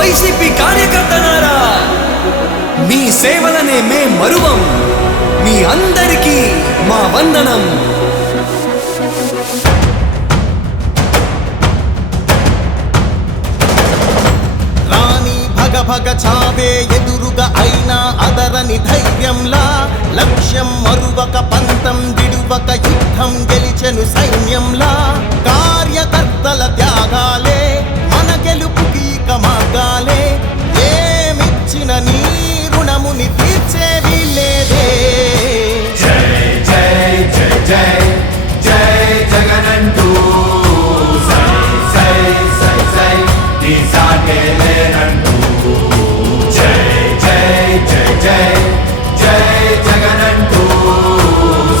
YCP కార్యకర్తలారా, మీ సేవలనే మే మరువం. మీ అందరికీ మా వందనం. భగ చావే ఎదురుగా అయినా అదరని ధైర్యంలా, లక్ష్యం మరువక పంతం విడువక యుద్ధం గెలిచెను సైన్యంలా. కార్యకర్తల త్యాగాలే మన గెలుపుకి మార్గాలే. ఏమిచ్చిన నీ రుణముని తీర్చేవి లేదే. జై జై జై జై జై జగనంటూ సై సై సై సై నీ సాటే లేనంటూ. జై జై జై జై జై జగనంటూ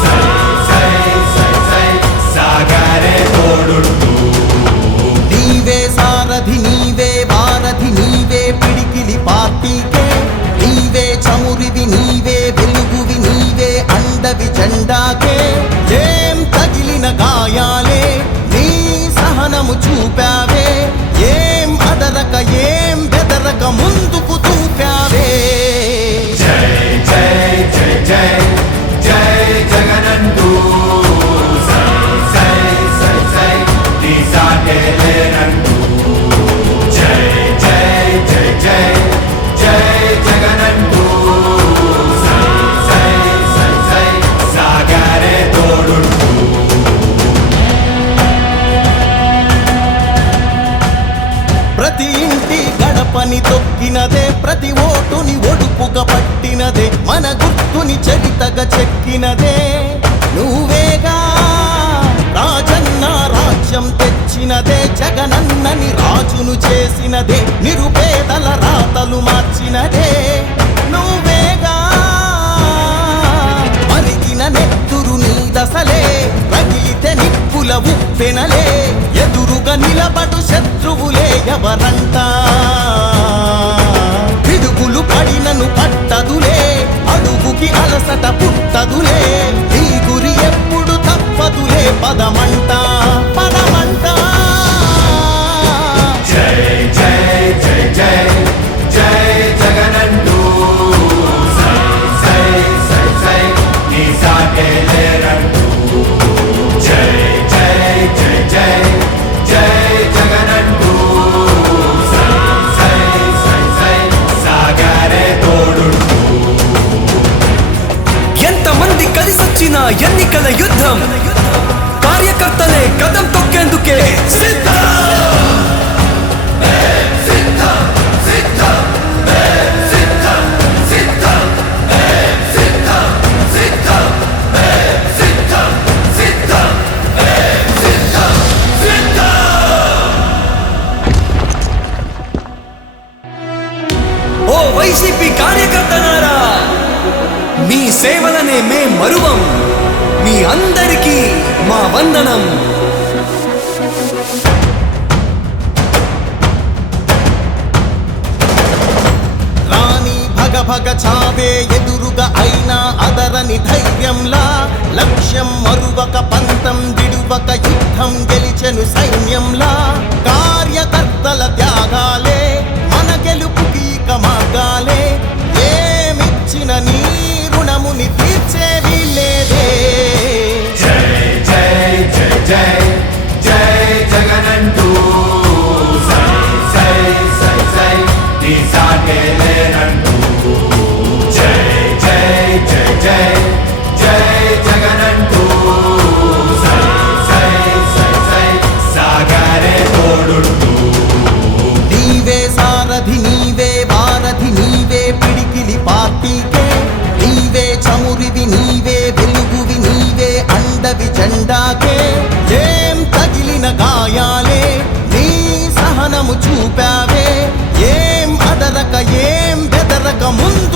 సై సై సై సై సాగరే తోడుంటూ. నీవే సారథి నీవే వారధి నీవే పిడికిలి పార్టీకే. నీవే చమురివి నీవే వెలుగువి నీవే అండవి జెండాకే. ఏం తగిలిన గాయాలే నీ సహనము చూపావే. ఏం అదరక ఏం బెదరక ముందుకు దూకావే. జై జై జై జై జై జగనంటూ సై సై సై సై నీ సాటే లేనంటూ. జై జై జై జై జై జగనంటూ సై సై సై సై సాగరే తోడుంటూ. ప్రతి ఇంటి గడపని తొక్కినదే, ప్రతి ఓటుని ఒడుపుగా పట్టినదే, మన గుర్తుని చరితగా చెక్కినదే నువ్వేగా. రాజన్న రాజ్యం తెచ్చినదే, జగనన్నని రాజును చేసినదే, నిరుపేదల రాతలు మార్చినదే నువ్వేగా. మరిగిన నెత్తురు నీ దశలే, రగిలితే నిప్పుల ఉప్పెనలే. ఎదురుగా నిలబడు శత్రువులే ఎవరంట. పిడుగులు పడినను పట్టదులే, అడుగుకి అలసట పుట్టదులే. ఈ గురి ఎప్పుడు తప్పదులే, పదమంట పదమంట. జై జై జై జై జై జగనంటూ సై సై సై సై నీ సాటే లేనంటూ. జై జై జై జై జై జగనంటూ సై సై సై సై సాగరే తోడుంటూ. ఎంతమంది కలిసొచ్చిన ఎన్నికల యుద్ధం, కార్యకర్తలే కదం తొక్కేందుకే సిద్ధం. ఓ వైసీపీ కార్యకర్తలారా, మీ సేవలనే మే మరువం. మీ అందరికీ మా వందనం. రాణి భగ చావే ఎదురుగా అయినా అదరని ధైర్యంలా, లక్ష్యం మరువక పంతం విడువక యుద్ధం గెలిచెను సైన్యంలా. కార్యకర్తల త్యాగాలే మన గెలుపుకి మార్గాలే. ఏమిచ్చిన నీ రుణముని తీర్చేవి లేదే. జై జై జై జై జై జగనంటూ సై సై సై సై నీ సాటే లేనంటూ. జై జై జై జై జై జగనంటూ సై సై సై సై సాగరే తోడుంటూ. నీవే సారథి నీవే వారధి నీవే పిడికిలి పార్టీకే. నీవే చమురివి నీవే వెలుగువి నీవే అండవి జెండాకే. ఏం తగిలిన గాయాలే నీ సహనము చూపావే. ఏం అదరక ఏం బెదరక ముందు